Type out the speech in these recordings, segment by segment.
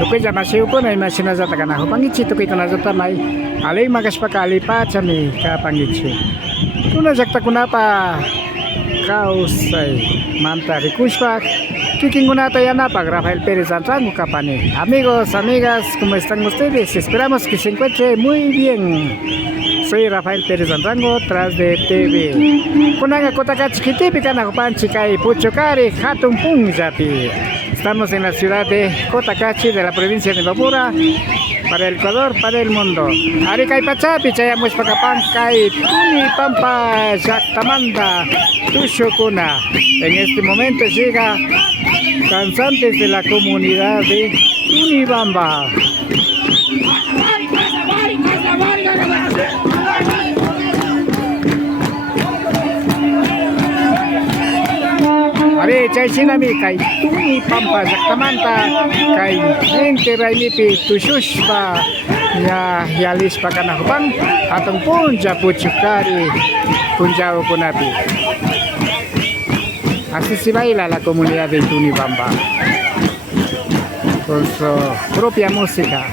Tukoy jamasiw po na imasinazata ka na ako pangitsi. Tukoy ito nazata may alay magas pa kalipat sa mi kapangitsi. Runa Llaktakunapak Kawsay manta rikuspak. Kikingunata yanapag Rafael Pérez Antrango kapane. Amigos, amigas, ¿cómo están ustedes? Esperamos que se encuentre muy bien. Soy Rafael Pérez Antrango, tras de TV. Kunanga Cotacachi típica na kupanchi kay Puchokari Hatun Puncha. Estamos en la ciudad de Cotacachi de la provincia de Imbabura, para el Ecuador, para el mundo. Ari kay Pachapi, chayamos pagkapang kay Tunipampa, Llaktamanta, Tushokuna. En este momento llega danzantes de la comunidad de Tunibamba. Ari chay sinami kay Tunipampa Llaktamanta kay Inti Raymi Tushuspa ya yalis pa kanahubang atong Puncha puchukari Puncha kunapi. Así se baila la comunidad de Tunibamba con su propia música.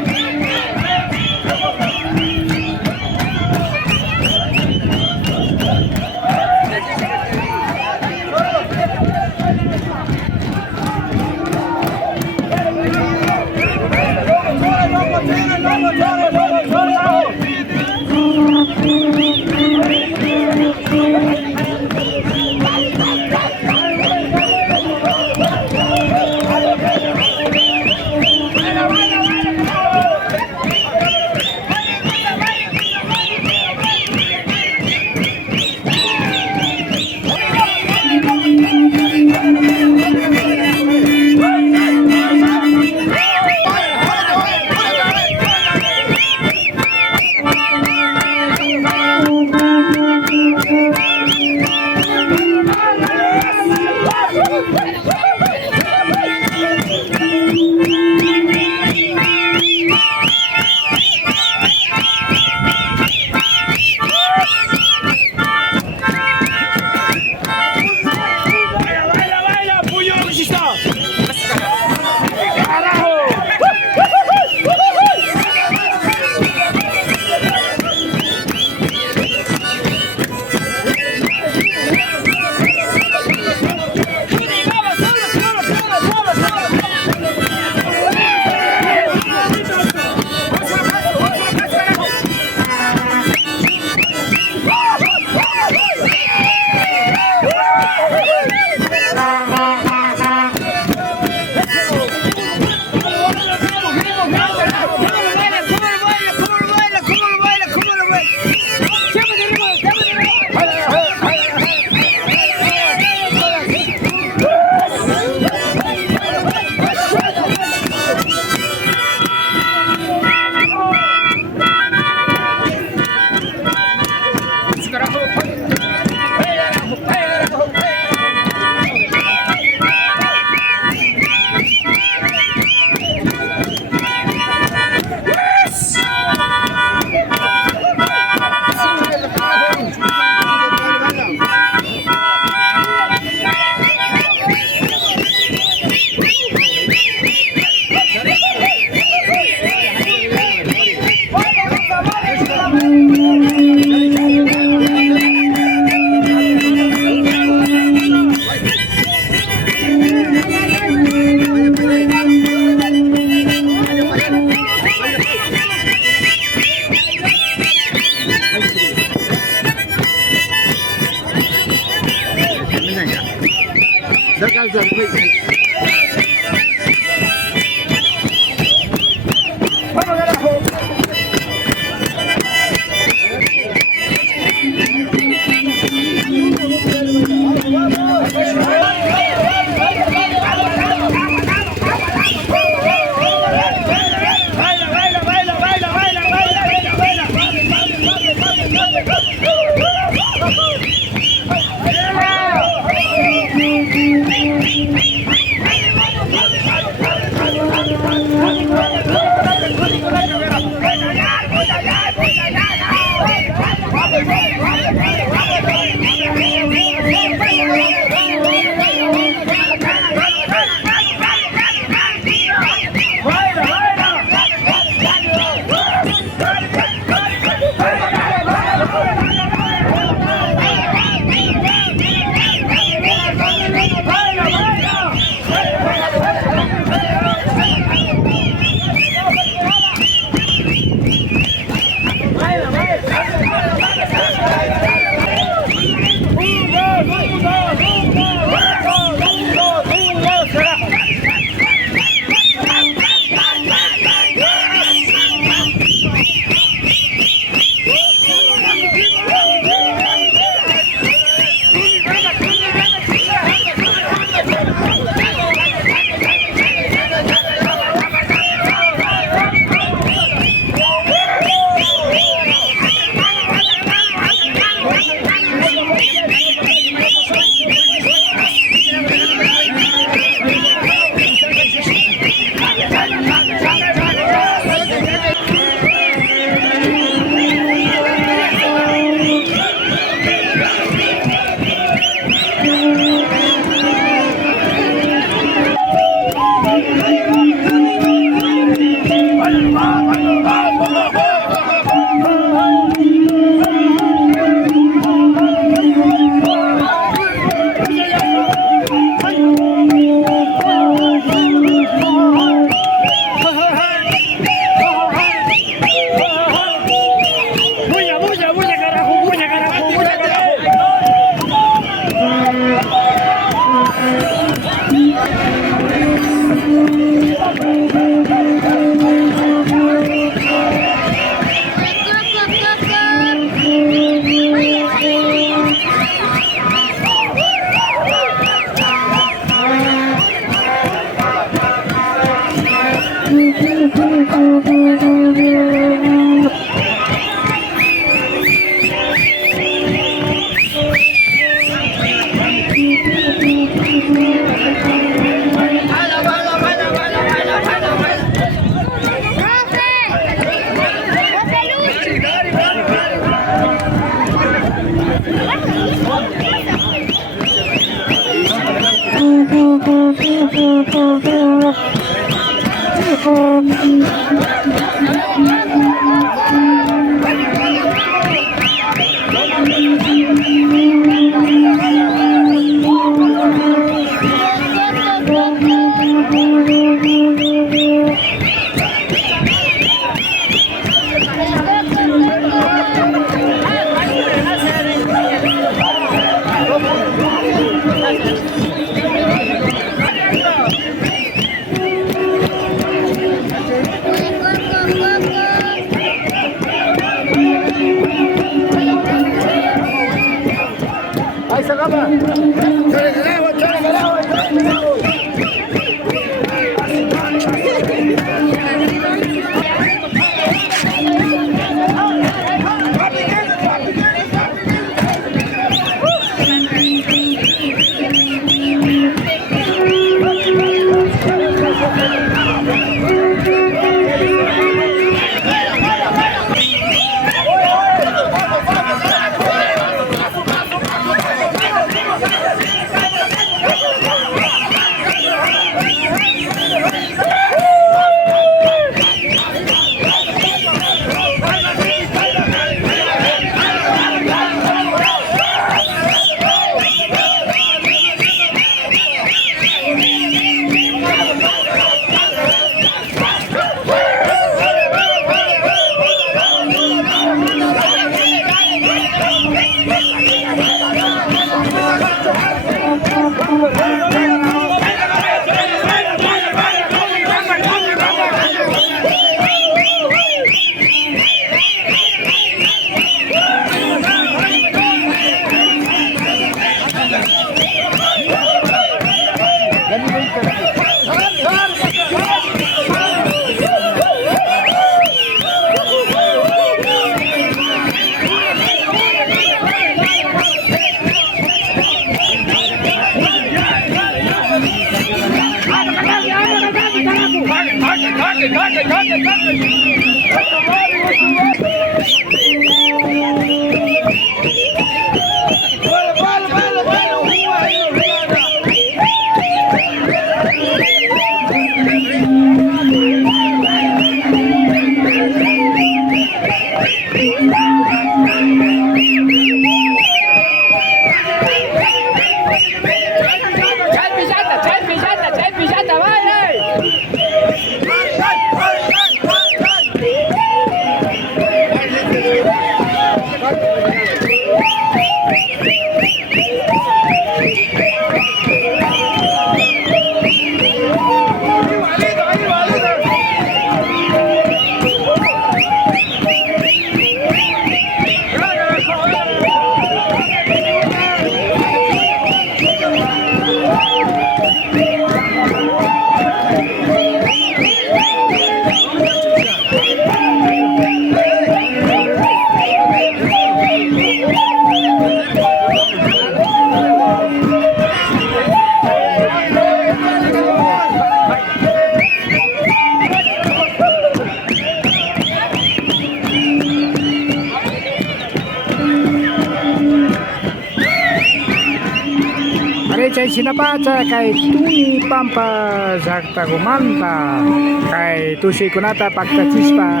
Chay sinapacha kay Tunipampa Llaktakunapak kay Tusi kunata pagtacispa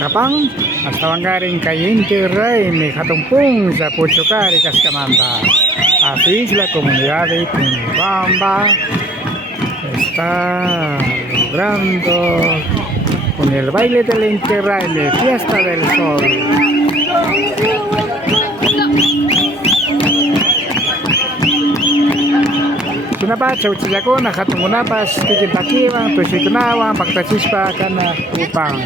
kapang hasta wanggaring kay Inti Raymi katumpung sa Puchukari Kaskamanta. Así es la comunidad de Tunibamba está logrando con el baile del Inti Raymi, fiesta del sol. Kunapa chauchillako na hatungunapas tikitakiwan tushikunawan paktachispa kana upang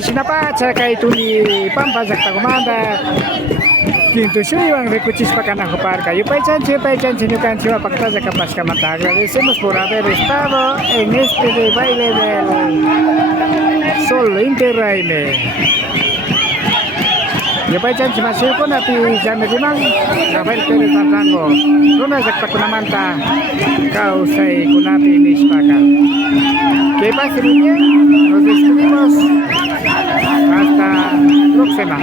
Sinapacha kay Tunipampa Llaktakunapak Quinto Shuyang Recuchis Pacanajoparca. Yo Paychanchi, Nucanchiva Pactaza Capascamata. Agradecemos por haber estado en este de baile del Sol Inti Raymi. Yo Paychanchi Masir con Ati Yamediman, Rafael Pérez Tantango, Runa Llaktakunapak Kawsay Kunapi Nishpaka. Que pase muy bien, nos despedimos. Hasta próxima.